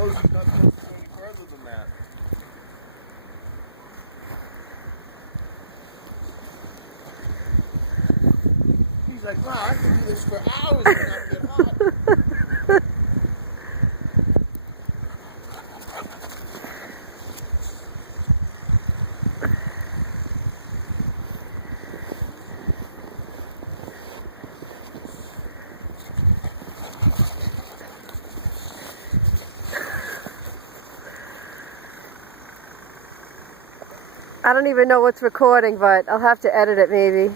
knows he's not supposed to go any further than that. He's like, wow, I can do this for hours and not get hot. I don't even know what's recording, but I'll have to edit it maybe.